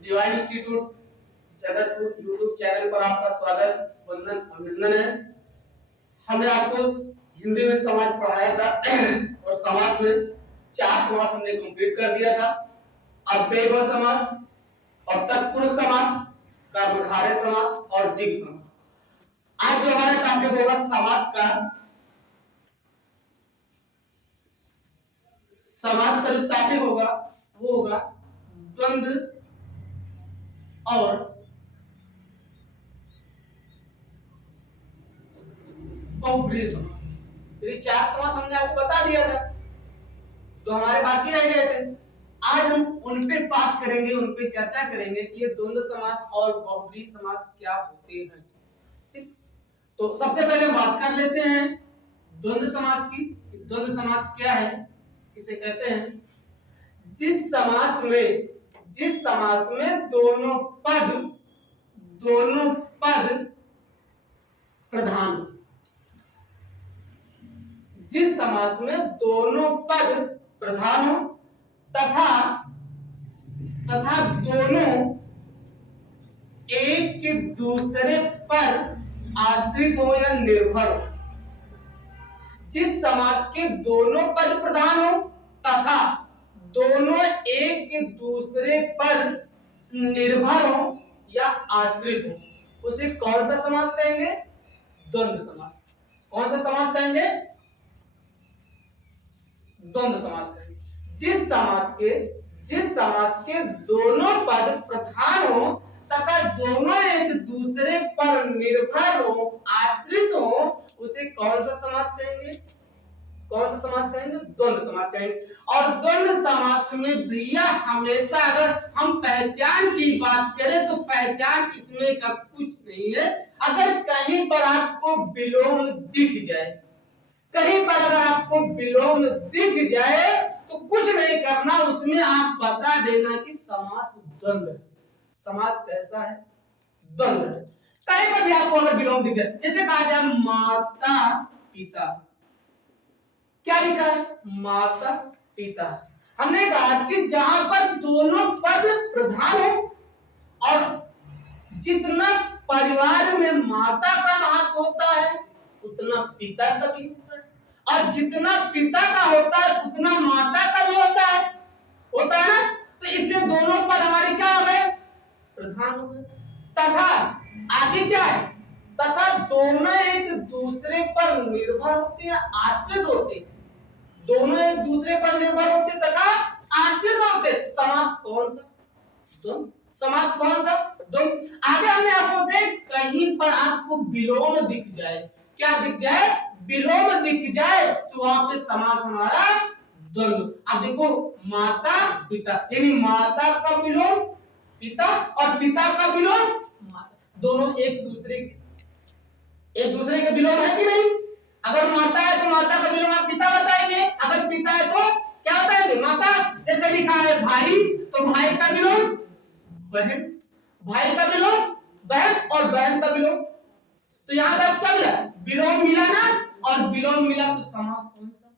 Divine institute Jagatpur YouTube channel पर आपका स्वागत वंदन अभिनंदन है। हमने आपको हिंदी में समाज पढ़ाया था और समाज में 4 समास हमने कंप्लीट कर दिया था। अव्ययभाव समास और तत्पुरुष समास, कर्मधारय समास और द्विग समास। आज जो हमारा टॉपिक होगा समास का जो टॉपिक होगा वो होगा द्वंद्व और बहुब्रीहि समास। ये 4 समास हमने आपको बता दिया था, तो हमारे बाकी रह गए थे। आज हम उन पे बात करेंगे, उन पे चर्चा करेंगे कि ये द्वंद्व समास और बहुब्रीहि समास क्या होते हैं। ठीक, तो सबसे पहले हम बात कर लेते हैं द्वंद्व समास की। द्वंद्व समास क्या है, इसे कहते हैं जिस समास में दोनों पद प्रधान, जिस समास में दोनों पद प्रधान हो तथा दोनों एक दूसरे पर आश्रित हो या निर्भर हो। जिस समास के दोनों पद प्रधान हो तथा दोनों एक दूसरे पर निर्भर हो या आश्रित हो, उसे कौन सा समास कहेंगे? द्वंद्व समास। कौन सा समास कहेंगे? द्वंद्व समास कहेंगे। जिस समास के दोनों पद प्रधान हो तथा दोनों एक दूसरे पर निर्भर हो, आश्रित हो, उसे कौन सा समास कहेंगे? कौन सा समास कहेंगे? द्वंद्व समास कहेंगे। और द्वंद्व समास में भैया हमेशा अगर हम पहचान की बात करें तो पहचान इसमें का कुछ नहीं है। अगर कहीं पर आपको विलोम दिख जाए, कहीं पर अगर आपको विलोम दिख जाए तो कुछ नहीं करना, उसमें आप बता देना कि समास द्वंद्व है। समास कैसा है? द्वंद्व है। कहीं पर भी आपको अगर विलोम दिख जाए, जैसे कहा जाए माता पिता, क्या लिखा है? माता पिता। हमने कहा कि जहां पर दोनों पद प्रधान हो और जितना परिवार में माता का महत्व होता है उतना पिता का भी होता है, और जितना पिता का होता है उतना माता का भी होता है ना। तो इसलिए दोनों पद हमारे क्या हो गए? प्रधान हो गए। तथा आगे क्या है? तथा दोनों एक दूसरे पर निर्भर होते हैं, आश्रित होते हैं। दोनों एक दूसरे पर निर्भर होते तथा आश्रित होते। समास कौन सा? द्वंद्व। समास कौन सा? द्वंद्व। आगे हमने आपको देख, कहीं पर आपको विलोम दिख जाए, क्या दिख जाए? विलोम दिख जाए, तो वहां पे समास हमारा द्वंद्व। अब देखो माता पिता, यानी माता का विलोम पिता और पिता का विलोम माता, दोनों एक दूसरे के विलोम है कि नहीं? अगर माता है तो माता का विलोम आप पिता बताएंगे, अगर पिता है तो क्या बताएंगे? माता। जैसे लिखा है भाई, तो भाई का विलोम बहन, भाई का विलोम बहन और बहन का विलोम। तो यहां पर क्या मिला? विलोम मिला ना, और विलोम मिला तो समास कौन सा?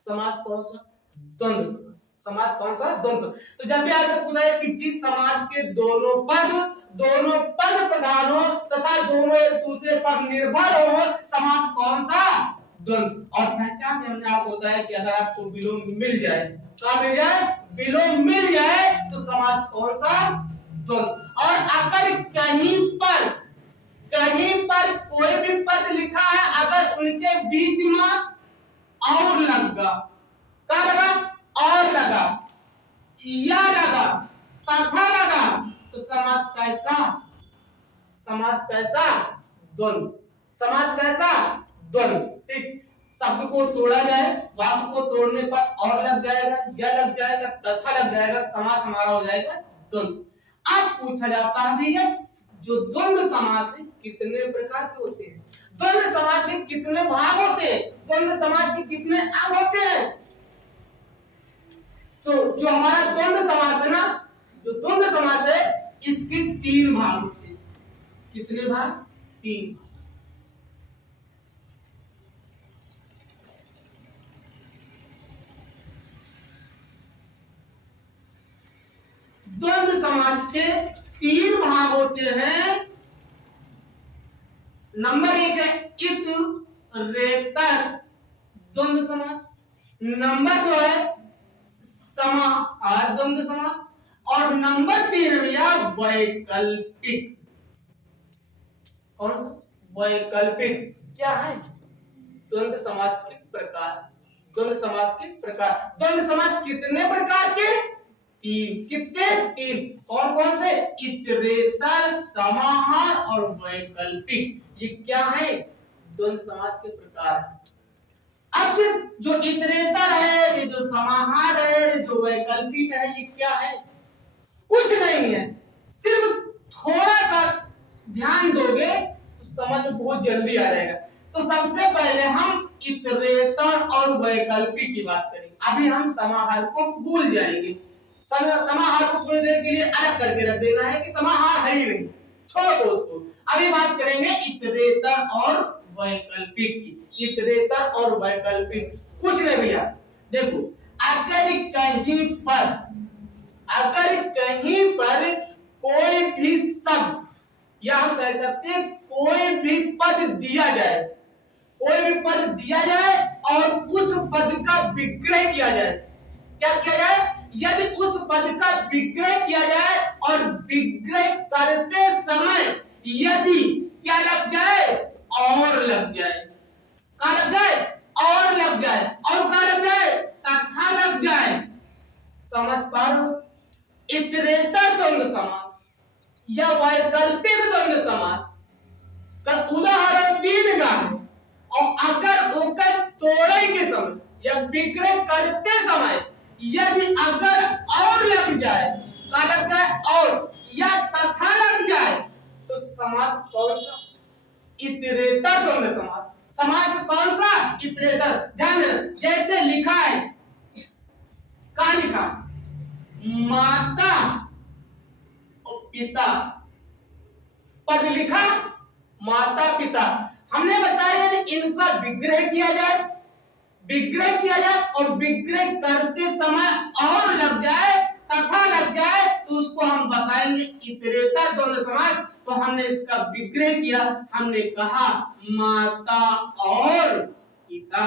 समास कौन सा? द्वंद्व समास। समास कौन सा? द्वंद्व। तो जब भी आपको पूछा है कि जिस समास के दोनों पद प्रधान हो तथा दोनों एक दूसरे पर निर्भर हो, समास कौन सा? द्वंद्व। और पहचान में हमने आपको बताया कि अगर आपको विलोम मिल जाए, क्या मिल जाए? विलोम मिल जाए तो समास कौन सा? द्वंद्व। और अगर कहीं पर कोई भी पद लिखा है, अगर उनके बीच में और लगा, क्या लगा? और लगा, या लगा, तथा लगा, तो समास कैसा? समास कैसा? द्वंद्व। समास कैसा? द्वंद्व। ठीक, शब्द को तोड़ा जाए, वाक्य को तोड़ने पर और लग जाएगा, या लग जाएगा, तथा लग जाएगा, समास हमारा हो जाएगा द्वंद्व। अब पूछा जाता है ये जो द्वंद्व समास है कितने प्रकार के होते हैं? द्वंद्व समास के कितने भाग होते हैं? द्वंद्व समास के कितने अंग होते हैं? तो जो हमारा द्वंद्व समास है ना, जो द्वंद्व समास है, इसके 3 भाग होते हैं। कितने भाग? 3। द्वंद्व समास के तीन भाग होते हैं। नंबर एक है इतरेतर द्वंद्व समास, नंबर दो है समाहार द्वंद्व समास, और नंबर तीन है भैया वैकल्पिक। कौन सा? वैकल्पिक। क्या है? द्वंद्व समास के प्रकार। द्वंद्व समास के प्रकार। द्वंद्व समास कितने प्रकार के? तीन। कितने? तीन। कौन कौन से? इतरेतर, समाहार और वैकल्पिक। ये क्या है? द्वंद्व समास के प्रकार। अब जो इतरेतर है, ये जो समाहार है, ये जो वैकल्पिक है, ये क्या है? कुछ नहीं है, सिर्फ थोड़ा सा ध्यान दोगे तो समझ में बहुत जल्दी आ जाएगा। तो सबसे पहले हम इतरेतर और वैकल्पिक की बात करेंगे। अभी हम समाहार को भूल जाएंगे। समाहार को थोड़ी देर के लिए अलग करके रख देना है कि समाहार है ही नहीं, छोड़ दो उसको। अभी बात करेंगे इतरेतर और वैकल्पिक की। इतरेतर और वैकल्पिक कुछ नहीं भैया, देखो अगर कहीं पर कोई भी शब्द या हम कह सकते हैं कोई भी पद दिया जाए, कोई भी पद दिया जाए और उस पद का विग्रह किया जाए। क्या किया जाए? यदि उस पद का विग्रह किया जाए और विग्रह करते समय यदि क्या लग जाए? और लग जाए। क्या लग जाए? और लग जाए। और क्या लग जाए? तथा लग जाए। समझ पा रहे हो? इतरेतर द्वंद्व समास या वैकल्पिक द्वंद्व समास का उदाहरण तीन का है। और अगर उनका तोड़े के समय या विग्रह करते समय यदि अगर और लग जाए, क्या लग जाए? और या तथा लग जाए, तो समास कौन सा? इतरेतर द्वंद्व समास। समास कौन का? इतरेतर। ध्यान देना, जैसे लिखा है, क्या लिखा? माता और पिता। पद लिखा माता पिता। हमने बताया यदि इनका विग्रह किया जाए, विग्रह किया जाए और विग्रह करते समय और लग जाए, तथा लग जाए, तो उसको हम बताएंगे इतरेतर द्वंद्व समास। तो हमने इसका विग्रह किया, हमने कहा माता और पिता।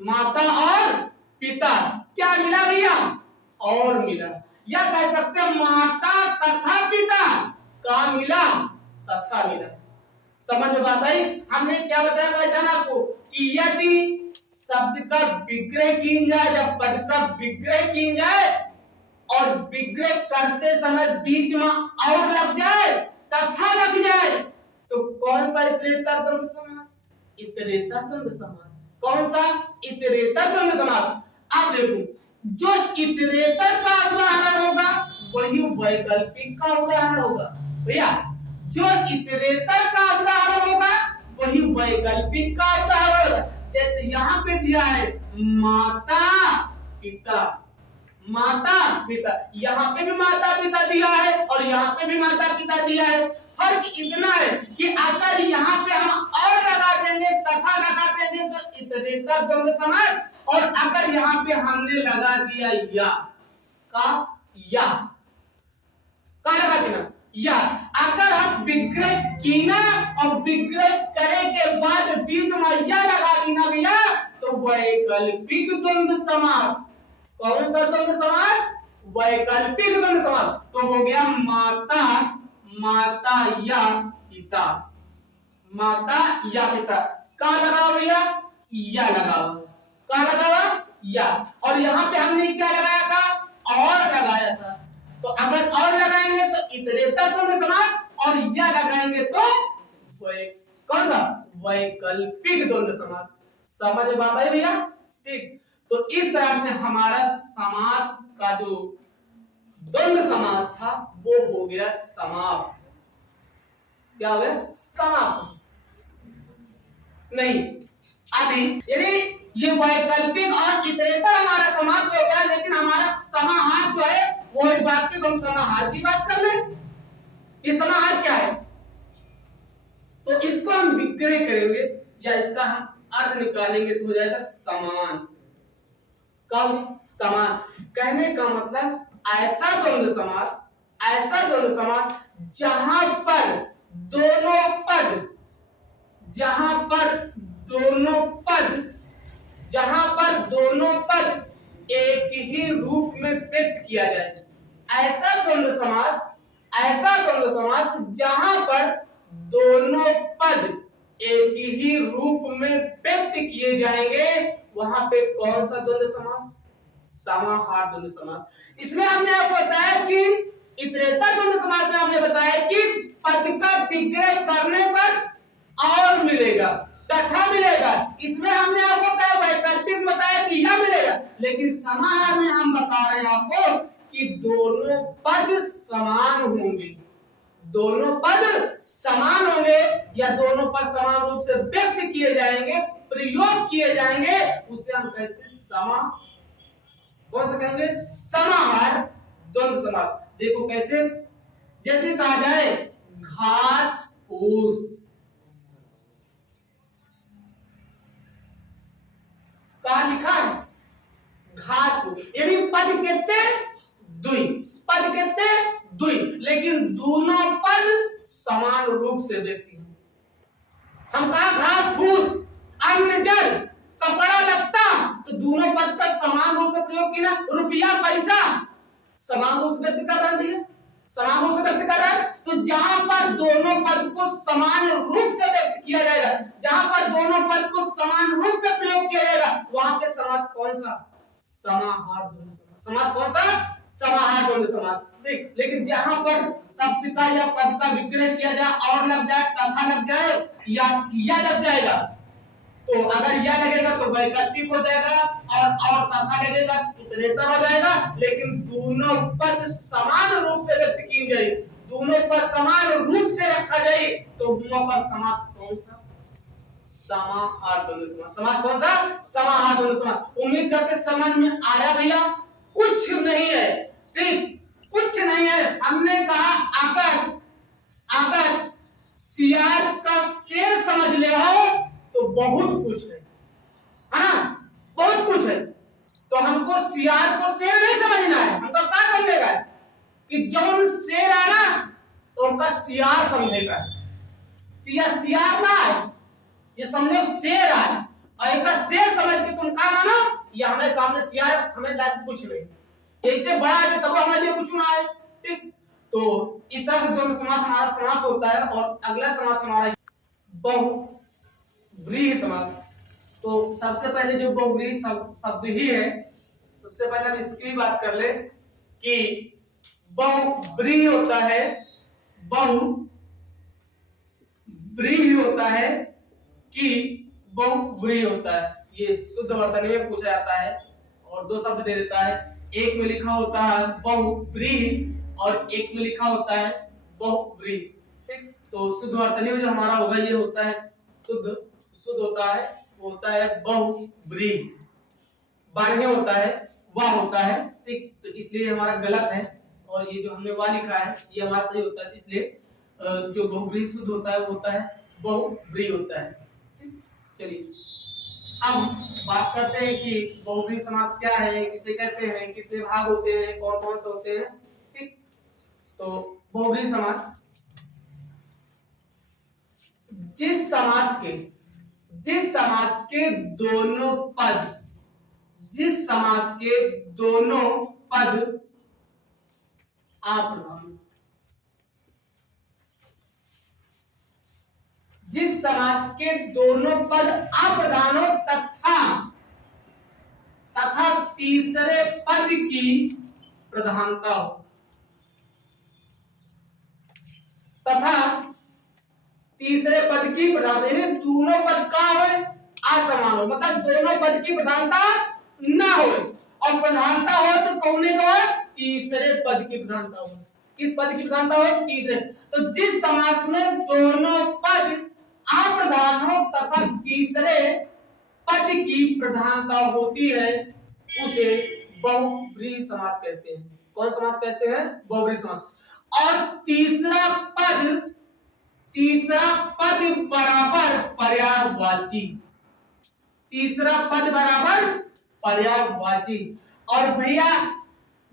माता और पिता। क्या मिला भैया? और मिला। या कह सकते हैं माता तथा पिता का मिला, तथा मिला। समझ में बात आई? हमने क्या बताया पहचान आपको कि यदि शब्द का विग्रह की जाए या पद का विग्रह की जाए और विग्रह करते समय बीच में और लग जाए, तथा लग जाए, तो कौन सा इतरेतर द्वंद्व समास? इतरेतर द्वंद्व समास। कौन सा? इतरेतर द्वंद्व समास। अब देखो, जो इतरेतर का उदाहरण होगा वही वैकल्पिक का उदाहरण होगा। भैया जो इतरेतर का उदाहरण होगा वही वैकल्पिक का उदाहरण होगा। जैसे यहाँ पे दिया है माता पिता, माता पिता। यहाँ पे भी माता पिता दिया है और यहाँ पे भी माता पिता दिया है। फर्क इतना है कि अगर यहाँ पे हम और लगा देंगे, तथा लगा देंगे तो इतरेतर द्वंद्व समास, और अगर यहाँ पे हमने लगा दिया या का, या का लगा देना या, अगर हम विग्रह कीना और विग्रह करे के बाद बीच में या लगा देना भैया, तो वैकल्पिक द्वंद्व समास। कौन सा द्वंद्व समास? वैकल्पिक द्वंद्व समास। तो हो गया माता, माता या पिता, माता या पिता। का लगाओ भैया? या लगाओ। का लगाओ? या। और यहाँ पे हमने क्या लगाया था? और लगाया था। तो अगर और लगाएंगे तो इतरेतर द्वंद्व समास, और या लगाएंगे तो कौन सा? वैकल्पिक द्वंद्व समास। समझ में बात आई भैया? ठीक। तो इस तरह से हमारा समास का जो द्वंद्व समास था वो हो गया समाप्त। क्या हो गया? समाप्त। नहीं, अभी यदि ये वैकल्पिक और इतरेतर हमारा समाप्त हो गया, लेकिन हमारा समाहार जो है वो इस बात पे हम समाहार की बात कर ले। ये समाहार क्या है? तो इसको हम विग्रह करेंगे या इसका हम अर्थ निकालेंगे तो हो जाएगा समान। कब? समान। कहने का मतलब ऐसा द्वंद्व समास, ऐसा द्वंद्व समास जहां पर दोनों पद, जहां पर दोनों पद, जहां पर दोनों पद एक ही रूप में व्यक्त किया जाए। ऐसा द्वंद्व समास, ऐसा द्वंद्व समास जहां पर दोनों पद एक ही रूप में व्यक्त किए जाएंगे, वहां पे कौन सा द्वंद्व समास? समाहार द्वंद्व समास। इसमें हमने आपको बताया कि इतरेतर द्वंद्व समास में हमने बताया कि पद का विग्रह करने पर और मिलेगा, तथा मिलेगा। इसमें हमने आपको बताया, वैकल्पिक बताया कि यह मिलेगा, लेकिन समाहार में हम बता रहे हैं आपको कि दोनों पद समान होंगे, दोनों पद समान होंगे, या दोनों पद समान रूप से व्यक्त किए जाएंगे, प्रयोग किए जाएंगे, उसे हम कहते हैं समा, कौन सा कहेंगे? समाहार द्वंद्व समास। देखो कैसे, जैसे कहा जाए घास फूस, कहा लिखा है घास फूस, यानी पद कितने? दुई, पद कितने? दुई, लेकिन दोनों पद समान रूप से व्यक्ति हैं। हम कहा घास फूस, अन्न जल, कपड़ा लत्ता, तो दोनों पद का समान रूप से प्रयोग किया। रुपया पैसा समान रूप से व्यक्त कर रहा है, समान रूप से व्यक्त कर रहा है। तो जहां पर दोनों पद को समान रूप से व्यक्त किया जाएगा, जहां पर दोनों पद को समान रूप से प्रयोग किया जाएगा, वहां पे समास कौन सा? समाहार द्वंद्व समास। समास कौन सा? समाहार द्वंद्व समास। लेकिन जहां पर शब्द का या पद का विग्रह किया जाए और लग जाए, तथा लग जाए, या लग जाएगा, तो अगर यह लगेगा तो वैकल्पिक हो जाएगा, और तथा लगेगा तो इतरेतर हो जाएगा। लेकिन दोनों पद समान रूप से व्यक्त की जाए, दोनों पद समान रूप से रखा जाए, तो दोनों पद समास कौन सा? समाहार द्वंद्व समास। समास कौन सा? समाहार द्वंद्व समास। उम्मीद करते समझ में आया भैया? कुछ नहीं है, ठीक, कुछ नहीं है। हमने कहा अगर अगर सियार का शेर समझ ले हो तो बहुत कुछ है, हाँ बहुत कुछ है। तो हमको सियार को शेर नहीं समझना है, हमको क्या समझेगा कि जौन शेर है ना तो उनका सियार समझेगा। तो यह सियार ना है, ये समझो शेर है, और एक शेर समझ के तुम क्या मानो, ये हमारे सामने सियार, हमें लायक कुछ नहीं, ऐसे बड़ा है तब हमारे लिए कुछ ना है, ठीक। तो इस तरह से द्वंद्व समास हमारा समाप्त होता है। और अगला समास हमारा बहुव्रीहि समास। तो सबसे पहले जो बहुव्रीहि शब्द ही है, सबसे पहले हम इसकी बात कर ले कि बहुव्रीहि होता है, बहुव्रीहि होता है कि बहुव्रीहि होता है। ये शुद्ध वर्तनी में पूछा जाता है और दो शब्द दे देता है, एक में लिखा होता है बहुव्रीहि और एक में लिखा होता है बहुव्रीहि, ठीक। तो शुद्ध वर्तनी में जो हमारा होगा ये होता है शुद्ध होता है, वो होता है बहुव्रीहि, बारह होता है, वह होता है, ठीक। तो इसलिए हमारा गलत है, और ये जो हमने वह लिखा है ये हमारा सही होता है। इसलिए जो बहुव्रीहि शुद्ध होता है वो होता है बहुव्रीहि होता है, ठीक। चलिए अब बात करते हैं कि बहुव्रीहि समास क्या है, किसे कहते हैं, कितने भाग होते हैं, कौन कौन से होते हैं, ठीक। तो बहुव्रीहि समास जिस समास के दोनों पद, जिस समास के दोनों पद अप्रधान, जिस समास के दोनों पद अप्रधान हो तथा तीसरे पद की प्रधानता हो, तथा तीसरे पद की प्रधानता, यानी दोनों पद का हो असमान हो, मतलब दोनों पद की प्रधानता ना हो, और प्रधानता हो तो कौन का हो? तीसरे पद की प्रधानता हो। किस पद की प्रधानता हो? तीसरे। तो जिस समास में दोनों पद अप्रधान हो तथा तीसरे पद की प्रधानता होती है, उसे बहुव्रीहि समास कहते हैं। कौन समास कहते हैं? बहुव्रीहि समास। और तीसरा पद बराबर पर्यायवाची, तीसरा पद बराबर पर्यायवाची। और भैया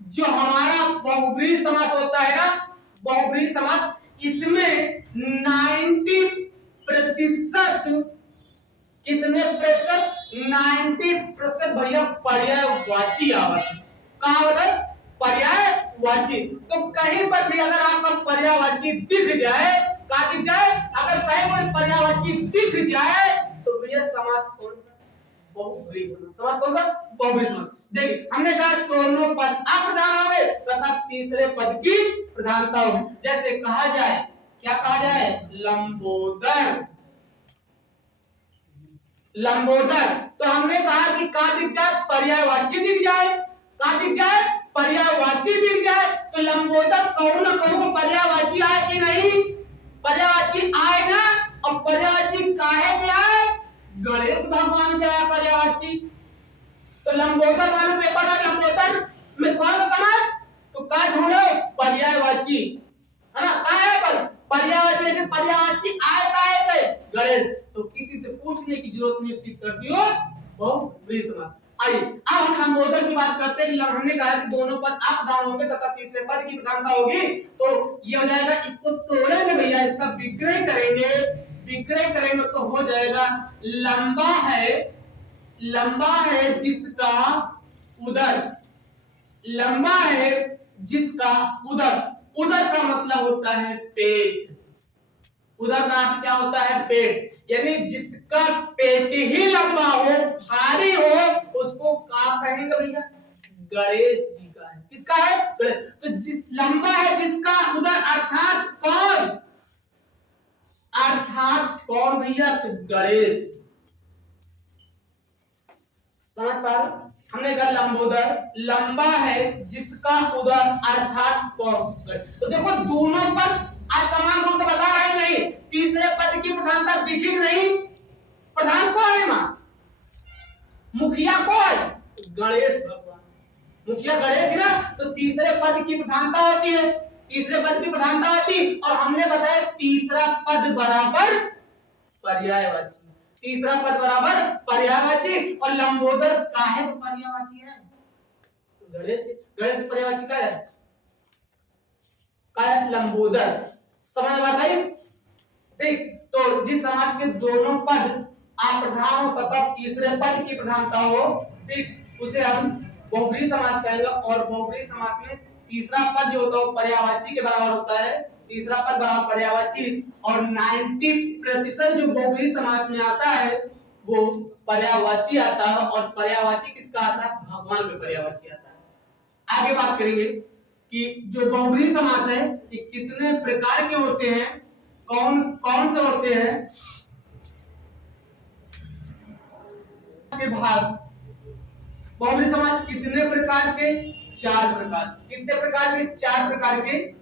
जो हमारा बहुब्रीहि समास होता है ना, बहुब्रीहि समास, इसमें 90% कितने प्रतिशत, 90% भैया पर्यायवाची आवत है। कहां आवत है? पर्यायवाची। तो कहीं पर भी अगर आपका पर्यायवाची दिख जाए, कहां दिख जाए, अगर कहीं पर पर्यायवाची दिख जाए तो भैया समास कौन सा? बहुब्रीहि समास। समास कौन सा? बहुब्रीहि समास। देखिए हमने कहा दोनों पद अप्रधान होंगे तथा तीसरे पद की प्रधानता होगी। जैसे कहा जाए, क्या कहा जाए? लंबोदर, लंबोदर। तो हमने कहा कि कहां दिख जाए? पर्यायवाची दिख जाए। कहां दिख जाए? पर्यायवाची दिख जाए। तो लंबोदर कहूं ना कहूं को पर्यायवाची आए कि नहीं? पर्यायवाची आए ना। और पर्यायवाची काहे के आए? गणेश भगवान के आए पर्यायवाची। तो लंबोदर वाले पेपर में लंबोदर में कौन सा समास? तो का ढूंढो? पर्यायवाची, है ना? का है पर पर्यायवाची, लेकिन पर्यायवाची आए काहे के? गणेश। तो किसी से पूछने की जरूरत नहीं, टिक कर दियो बहुब्रीहि समास। आइए अब हम लंबोदर की बात करते हैं। हमने कहा कि दोनों पद अप्रधान होंगे तथा तीसरे पद की प्रधानता होगी। तो ये हो जाएगा, इसको तोड़ेंगे भैया, इसका विग्रह करेंगे। विग्रह करेंगे तो हो जाएगा लंबा है, लंबा है जिसका उदर, लंबा है जिसका उदर। उदर का मतलब होता है पेट। उदर का अर्थ क्या होता है? पेट। यानी जिसका पेट ही लंबा हो, भारी हो, उसको क्या कहेंगे भैया? गणेश जी का है। किसका है? तो जिस लंबा है जिसका उदर, अर्थात कौन? अर्थात कौन भैया? तो गणेश। समझ पा रहे? हमने कहा लंबोदर लंबा है जिसका उदर, अर्थात कौन? तो देखो दोनों पद असमान रूप से बता रहे हैं नहीं, तीसरे पद की प्रधानता दिखी नहीं। प्रधान कौन है? मां मुखिया कौन है? गणेश भगवान। मुखिया गणेश है ना। तो तीसरे पद की प्रधानता होती है, तीसरे पद की प्रधानता होती। और हमने बताया तीसरा पद बराबर पर्यायवाची, तीसरा पद बराबर पर्यायवाची। और लंबोदर काहे तो पर्यायवाची है? गणेश, गणेश पर्यायवाची का है? का है? लंबोदर। समझ बात आई? ठीक। तो जिस समास के दोनों पद अप्रधान हो तथा तीसरे पद की प्रधानता हो, ठीक, उसे हम बहुब्रीहि समास कहेंगे। और बहुब्रीहि समास में तीसरा पद जो होता है पर्यायवाची के बराबर होता है। तीसरा पद बराबर पर्यायवाची। और 90% जो बहुब्रीहि समास में आता है वो पर्यायवाची आता है। और पर्यायवाची किसका आता है? भगवान में पर्यायवाची आता है। आगे बात करेंगे कि जो बहुब्रीहि समास है ये कितने प्रकार के होते हैं, कौन कौन से होते हैं? के भाग। बहुब्रीहि समास कितने प्रकार के? 4 प्रकार। कितने प्रकार के? 4 प्रकार के।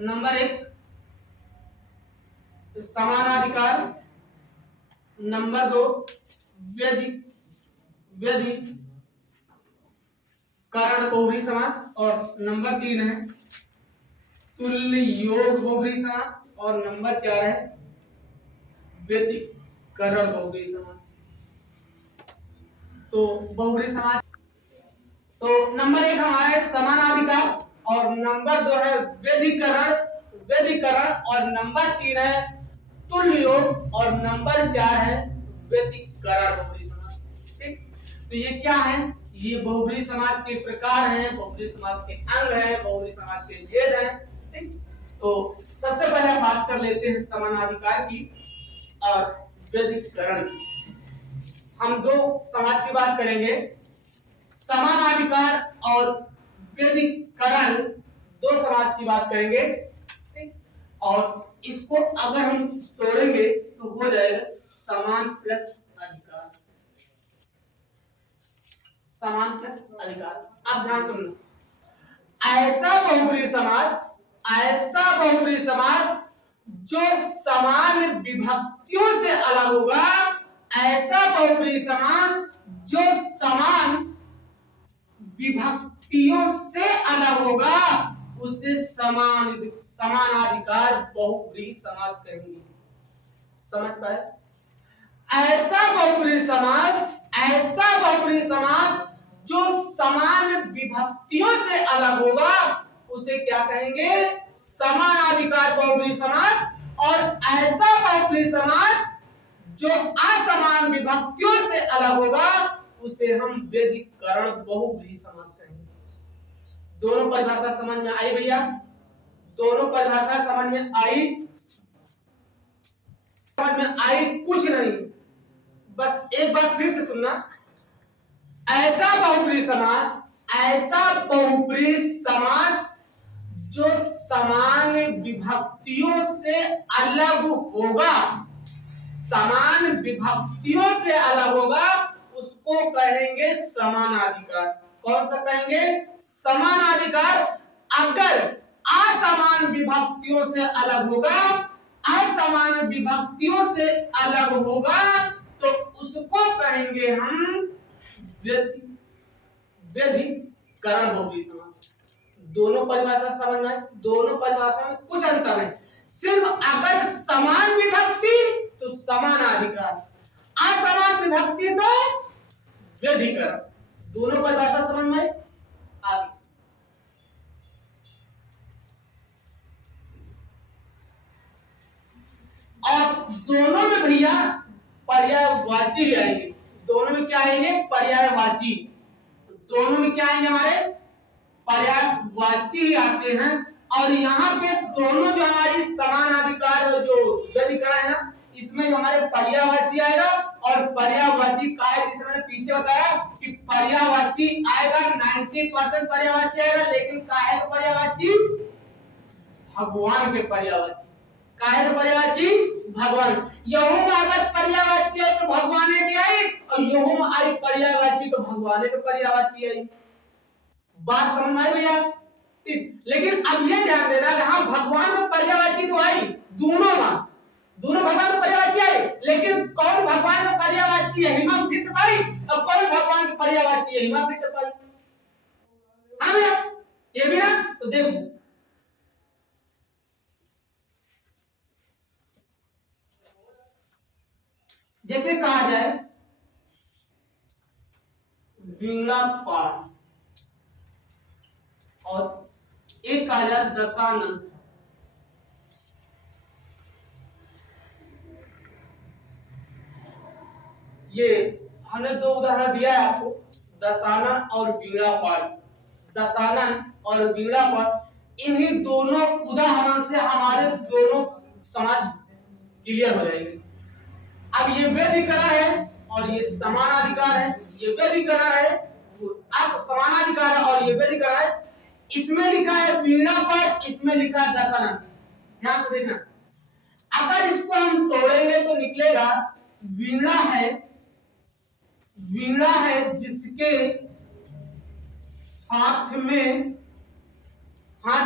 नंबर 1 समानाधिकार, नंबर 2 व्यधिकरण बहुब्रीहि समास, और नंबर 3 है तुल्य योग बहुब्रीहि समास, और नंबर 4 है व्यतिकरण बहुब्रीहि समास। तो बहुब्रीहि समास, तो नंबर 1 हमारा है समानाधिकार, और नंबर 2 है व्यधिकरण, व्यधिकरण, और नंबर 3 है तुल्य योग, और नंबर 4 है व्यतिकरण बहुब्रीहि समास। ठीक। तो ये क्या है? ये बहुब्रीहि समास के प्रकार हैं, बहुब्रीहि समास के अंग हैं, बहुब्रीहि समास के भेद हैं। ठीक। तो सबसे पहले हम बात कर लेते हैं समानाधिकार की और व्यधिकरण की। हम 2 समास की बात करेंगे, समानाधिकार और व्यधिकरण, 2 समास की बात करेंगे। ठीक। और इसको अगर हम तोड़ेंगे तो हो जाएगा समान प्लस अधिकार, समान प्लस अधिकार। अब ध्यान सुनना, ऐसा बहुब्रीहि समास, ऐसा बहुब्रीहि समास जो समान विभक्तियों से अलग होगा, ऐसा बहुब्रीहि समास जो समान विभक्तियों से अलग होगा, उसे समानाधिकार बहुब्रीहि समास कहेंगे। समझ पाए? ऐसा बहुब्रीहि समास जो समान विभक्तियों से अलग होगा उसे क्या कहेंगे? समानाधिकार बहुब्रीहि समास। और ऐसा बहुब्रीहि समास जो असमान विभक्तियों से अलग होगा उसे हम व्यधिकरण बहुब्रीहि समास कहेंगे। दोनों परिभाषा समझ में आई भैया? दोनों परिभाषा समझ में आई? समझ में आई? कुछ नहीं, बस एक बार फिर से सुनना। ऐसा बहुब्रीहि समास जो समान विभक्तियों से अलग होगा, समान विभक्तियों से अलग होगा, उसको कहेंगे समानाधिकार। कौन सा कहेंगे? समानाधिकार। अगर असमान विभक्तियों से अलग होगा, असमान विभक्तियों से अलग होगा तो उसको कहेंगे हम व्यधिकरण बहुब्रीहि समास। दोनों परिभाषा समझ में? दोनों परिभाषा में कुछ अंतर है, सिर्फ अगर समान विभक्ति तो समानाधिकार, असमान विभक्ति तो व्यधिकरण। दोनों परिभाषा समझ में? आगे और दोनों में भैया पर्यायवाची आएंगे। दोनों में क्या आएंगे? पर्यायवाची। दोनों में क्या आएंगे? हमारे पर्यायवाची आते हैं। और यहाँ पे दोनों जो हमारी समानाधिकार जो व्यधिकरण है ना, इसमें जो हमारे पर्यायवाची आएगा। और पर्यायवाची का है, जिसे मैंने पीछे बताया कि पर्यायवाची आएगा 90% पर्यायवाची आएगा, लेकिन काहे का पर्यायवाची? भगवान के पर्यायवाची। काहे का पर्यायवाची? भगवान। यहू में अगर पर्यायवाची है तो भगवान के आई, और यहू में आई पर्यायवाची तो भगवान के पर्यायवाची आई। बात समझ में आई भैया? लेकिन अब ये ध्यान देना कि हाँ, भगवान में पर्यायवाची तो आई, दोनों भगवान में पर्यायवाची आई, लेकिन कौन भगवान में पर्यायवाची है? हिमवृत्त पाई। और कौन भगवान में पर्यायवाची है? हिमवृत्त पाई। हाँ भैया, ये भी ना। तो देखो, जैसे कहा जाए वीणा पाठ, और एक कहा जाए दशानन। ये हमने दो उदाहरण दिया है आपको, दशानन और वीणा पाठ। दशानन और वीणा पाठ, इन्हीं दोनों उदाहरण से हमारे दोनों समास क्लियर हो जाएंगे। अब ये व्यधिकरण है और ये समानाधिकार है। ये व्यधिकरण है, समानाधिकार है, और ये व्यधिकरण है। इसमें लिखा है वीणा पाठ, इसमें लिखा है दशानन। ध्यान से देखना, अगर इसको हम तोड़ेंगे तो निकलेगा वीणा है जिसके हाथ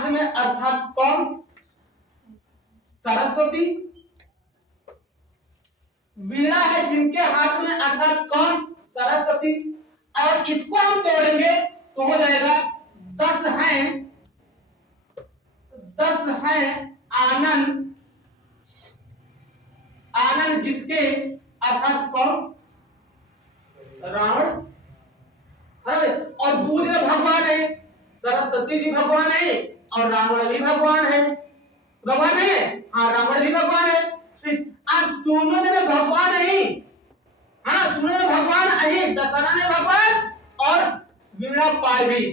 में अर्थात कौन? सरस्वती। वीणा है जिनके हाथ में अर्थात कौन? सरस्वती। और इसको हम तोड़ेंगे तो हो जाएगा 10 है आनंद जिसके अर्थात कौन? रावण। और दूसरे भगवान है, सरस्वती जी भगवान है और रावण भी भगवान है। भगवान है, हाँ, रावण भी भगवान है। आज दोनों जने भगवान है, हाँ, दोनों जने भगवान है। दशहरा में भगवान और वीणा पाल भी,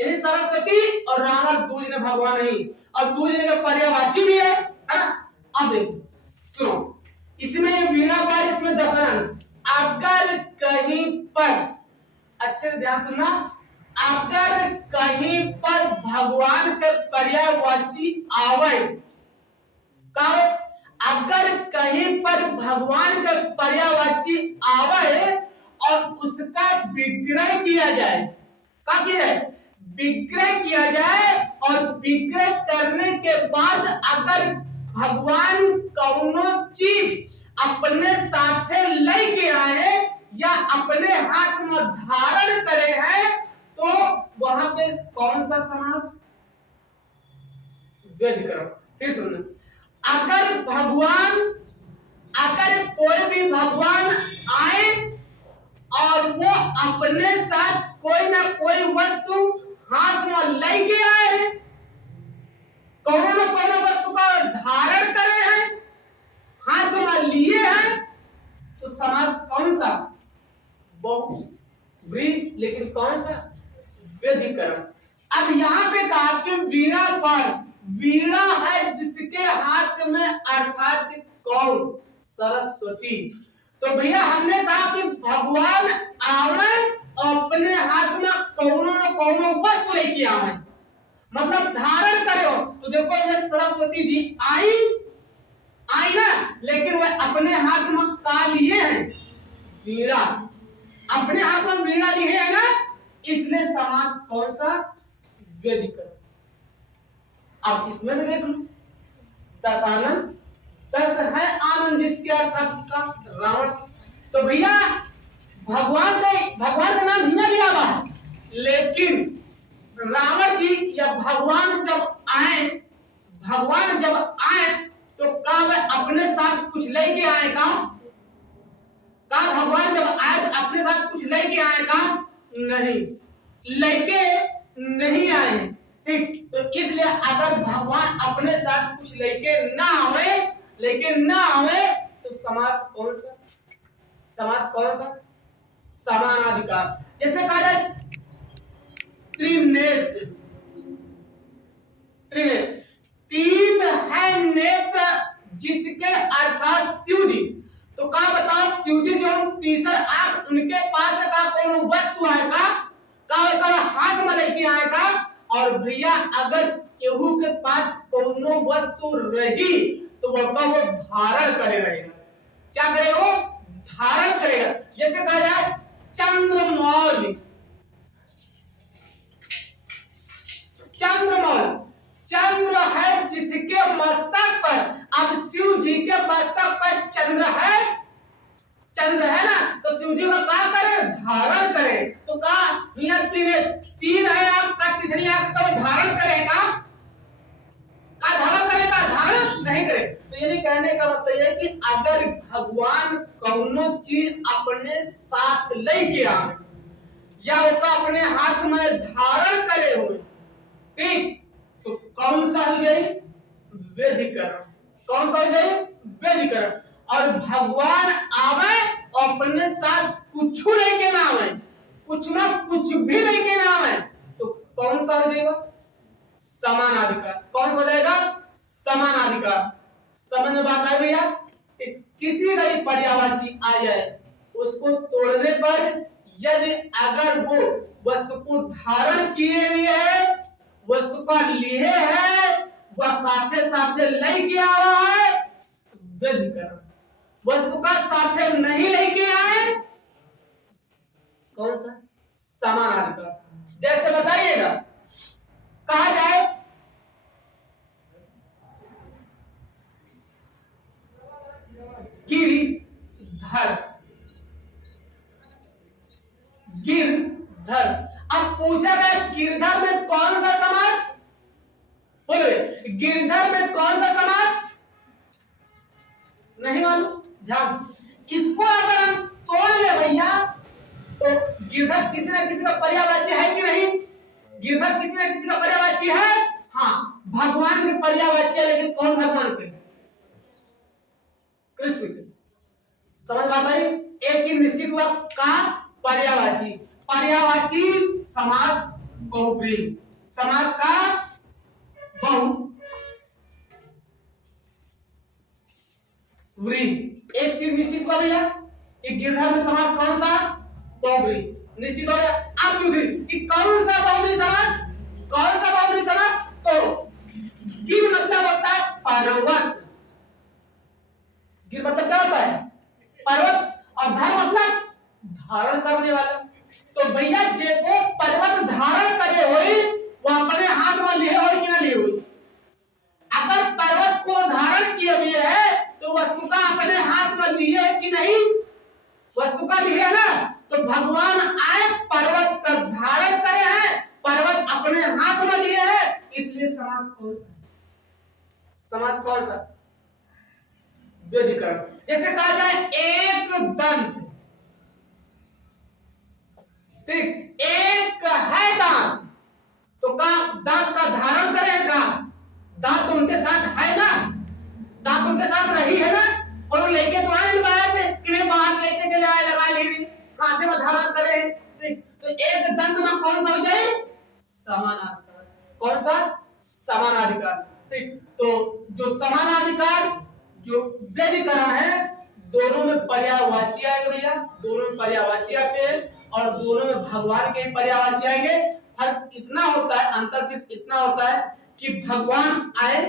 यानी सरस्वती और रावण दो जने भगवान है, और दो जने का पर्यायवाची भी है ना। अब देखो, सुनो, इसमें वीणा पाल, इसमें दशहरा। अगर कहीं पर, अच्छे से ध्यान सुनना, अगर कहीं पर भगवान के पर्यायवाची आवे, अगर कहीं पर भगवान के पर्यायवाची आवे और उसका विग्रह किया जाए, क्या किया जाए? विग्रह किया जाए, और विग्रह करने के बाद अगर भगवान कौनो चीज अपने साथे लेके आए या अपने हाथ में धारण करे हैं, तो वहां पे कौन सा समास? व्यधिकरण। फिर सुनना, अगर कोई भी भगवान अपने साथ कोई ना कोई वस्तु हाथ में लेके आए हैं, कौन न कौन वस्तु का धारण करे हैं, हाथ में लिए हैं, तो समास कौन सा? बहुव्रीहि, लेकिन कौन सा? व्यधिकरण। अब यहाँ पे कहा कि वीणा पर, वीणा है जिसके हाथ में, अर्थात कौन? सरस्वती। तो भैया हमने कहा कि भगवान आवे अपने हाथ में कौनो न कौनो वस्तु लेके आवे, मतलब धारण करे हो। तो देखो ये सरस्वती जी आई ना, लेकिन वह अपने हाथ में का लिए हैं? वीणा। अपने हाथ में वीणा लिए है ना, इसलिए समास कौन सा? व्यधिकरण। अब इसमें भी देख लो, दशानन, दस है आनंद जिसके अर्थ का रावण। तो भैया भगवान का नाम हिना लिया हुआ है, लेकिन रावण जी या भगवान जब आए तो का वे अपने साथ कुछ लेके आए? का भगवान जब आए तो अपने साथ कुछ लेके आए? का नहीं, लेके नहीं आए। ठीक, तो इसलिए अगर भगवान अपने साथ कुछ लेके ना आवे तो समास कौन सा? समास कौन सा? समानाधिकार। जैसे कहा जाए त्रिनेत्र, तीन है नेत्र जिसके अर्थात शिव जी। तो का बताओ, शिव जी जो तीसरा आंख उनके पास का कोनो वस्तु है का हाथ में लेके आए का? और भैया अगर केहू के पास कोनो वस्तु रही तो वो धारण करे रहेगा। क्या करेगा? वो धारण करेगा। जैसे कहा जाए चंद्रमौली, चंद्र है जिसके मस्तक पर, अब शिव जी के मस्तक पर चंद्र है ना, तो शिव जी का करे? धारण करे। तो का यहाँ तीन है आंख का, तीसरी आंख का धारण करेगा? का धारण करेगा? धारण नहीं करे। तो ये कहने का मतलब है कि अगर भगवान कौनो चीज अपने साथ लेके आए या उसका अपने हाथ में धारण करे हुए, ठीक, तो कौन सा हो जाए? व्यधिकरण। कौन सा हो जाए? व्यधिकरण। और भगवान आवे अपने साथ कुछ लेके ना आवे, कुछ ना कुछ भी लेके ना आवे, तो कौन सा हो जाएगा? समानाधिकार। कौन सा हो जाएगा? समानाधिकार। समझ में बात आई भैया? किसी भी पर्यायवाची आ जाए उसको तोड़ने पर यदि अगर वो वस्तु को धारण किए हुए है, वस्तु का लिए है, वह साथे साथे लेके आ रहा है, व्यधिकरण। वस्तु का साथे नहीं लेके आए, कौन सा? समानाधिकार। जैसे बताइएगा, कहा जाए गिरधर, गिरधर। अब पूछा गया गिरधर में कौन सा समास? बोले गिरधर में कौन सा समास? नहीं मालूम? ध्यान, इसको अगर हम तोड़ ले भैया तो गिरधर किसी ना किसी का पर्यायवाची है कि नहीं? गिरधर किसी ना किसी का पर्यायवाची है। हाँ, भगवान के पर्यायवाची है, लेकिन कौन भगवान के? कृष्ण के। समझ बात आई? एक चीज निश्चित हुआ, का पर्यायवाची। पर्यायवाची समास बहुव्रीहि, समास का बहुव्रीहि। एक चीज निश्चित हुआ भैया कि गिरधर में समास कौन सा? बहुव्रीहि निश्चित हो गया। अब दूसरी कि कौन सा बहुव्रीहि समास? कौन सा बहुव्रीहि समास? तो गिर मतलब होता है पर्वत। गिर मतलब क्या होता है? पर्वत। और धर मतलब धारण करने वाला। तो भैया जे को पर्वत धारण करे हुई वो अपने हाथ में लिए हुई कि ना लिए हुई? अगर पर्वत को धारण किए हुए है तो वस्तु का अपने हाथ में लिए है कि नहीं? वस्तु का लिए है ना। तो भगवान आए पर्वत का धारण करे हैं, पर्वत अपने हाथ में लिए है, इसलिए समास कौन सा? समास कौन सा? व्यधिकरण। जैसे कहा जाए एक दंत, ठीक, एक है दांत, तो का दांत का धारण करेगा, दांत तो उनके साथ है ना, दांत उनके साथ रही है ना, और वो लेके तो आए बाहर से, किने बाहर लेके चले आए, लगा ली हाथे में धारण करे। ठीक, तो एक दंत में कौन सा हो जाए, समानाधिकार, कौन सा, समानाधिकार। ठीक, तो जो समानाधिकार जो व्यधिकरण है, दोनों में पर्यायवाची आएगा भैया, दोनों में पर्यायवाची आते हैं, और दोनों में भगवान के पर्यायवाची आएंगे। फर्क इतना होता है, अंतर सिर्फ इतना होता है कि भगवान आए,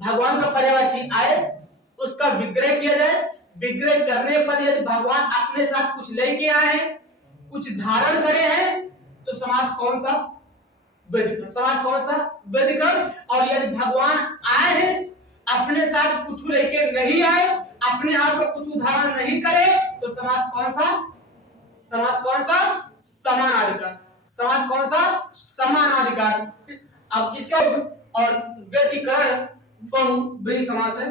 भगवान का पर्यायवाची आए, उसका विग्रह किया जाए, विग्रह करने पर यदि भगवान अपने साथ कुछ लेके आए हैं, कुछ धारण करे हैं, तो समास कौन सा, व्यधिकरण, समास कौन सा, व्यधिकरण। और यदि भगवान आए हैं, अपने साथ कुछ लेके नहीं आए, अपने आप को कुछ धारण नहीं करे, तो समास कौन सा, समास कौन सा, समानाधिकार, समास कौन सा, समानाधिकार। अब इसका और व्यधिकरण बहुब्रीहि समास है।